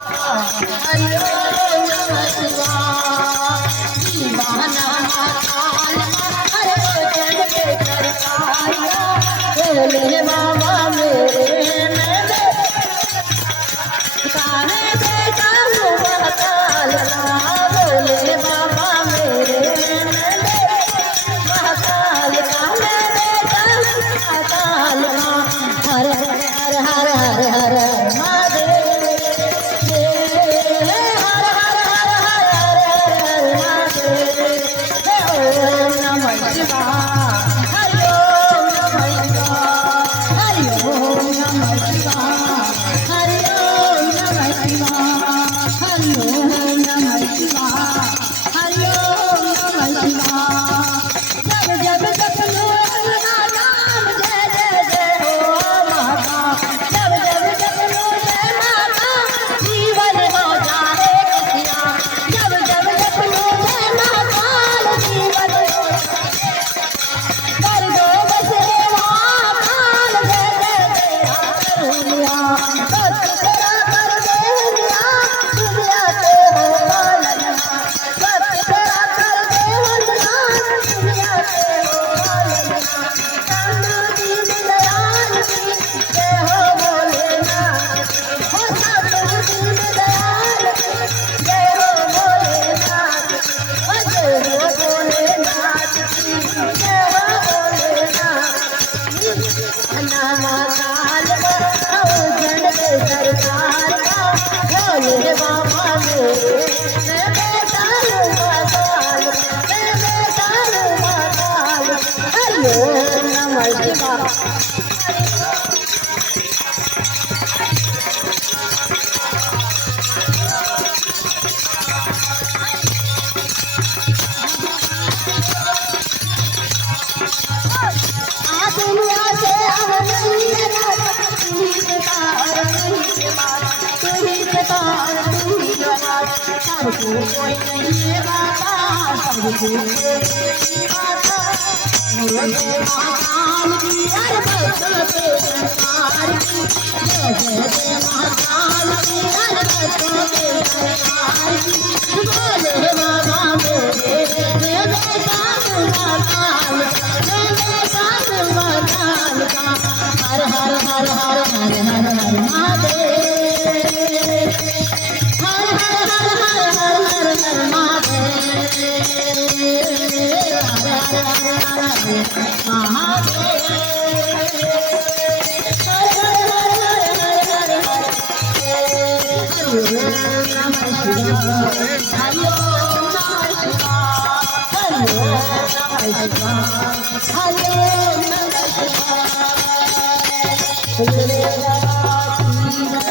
हरि ओम नमः शिवाय दीवाना माताल हर वचन के करताया बोले बाबा मेरे काने बेटा हूँ महाकाल बोले बाबा मेरे महाकाल काने बेटा महाकाल हर हर हर हर हर महादेव हर हर हर हर हर महादेव ओम नमः शिवाय हरि ओम नमः शिवाय हरि ओम नमः शिवाय हरि ओम नमः शिवाय हरि ओम नमः शिवाय हरि ओम नमः शिवाय जब जब जप लो नाम जय जय जय हो माता जब जब जप लो जय माता जीवन हो जाए खुशियाँ जब जब जप लो जय माता जीवन हो कर दो बस महाकाल जय जय जय करुणिया बस तेरा कर दे दुनिया से हो पालना बस तेरा कर दे वंदना दुनिया से हो पालना साधु दीन दयाल की जय हो भोलेनाथ हो साधु दीन दयाल की जय हो भोलेनाथ हो जय हो भोलेनाथ की जय हो भोलेनाथ नामा काल जन के सरकार भोले बाबा मेरे मैं बेटा हूँ माताल मैं बेटा हूँ माताल हरि ओम नमः शिवाय दुनिया से अब नहीं लगा तू ही बेकार नहीं के बात तू ही बेकार तू ही बेकार सबको कोई नहीं है बाबा सबको कोई बाबा मुझे महाकाल की हर बच्चों के संसार की जय जय जय महाकाल की हर बच्चों के संसार की बोले बाबा मेरे मैं बेटा हूँ महाकाल मैं बेटा हूँ महाकाल का हर हर हर हर हर हर हर महादेव हर हर हर हर हर हर हर महादेव हर हर हर हर हर महादेव हर हर हर हर हर हर हरि ओम नमः शिवाय हरि ओम नमः शिवाय हरि ओम नमः शिवाय हरि ओम नमः शिवाय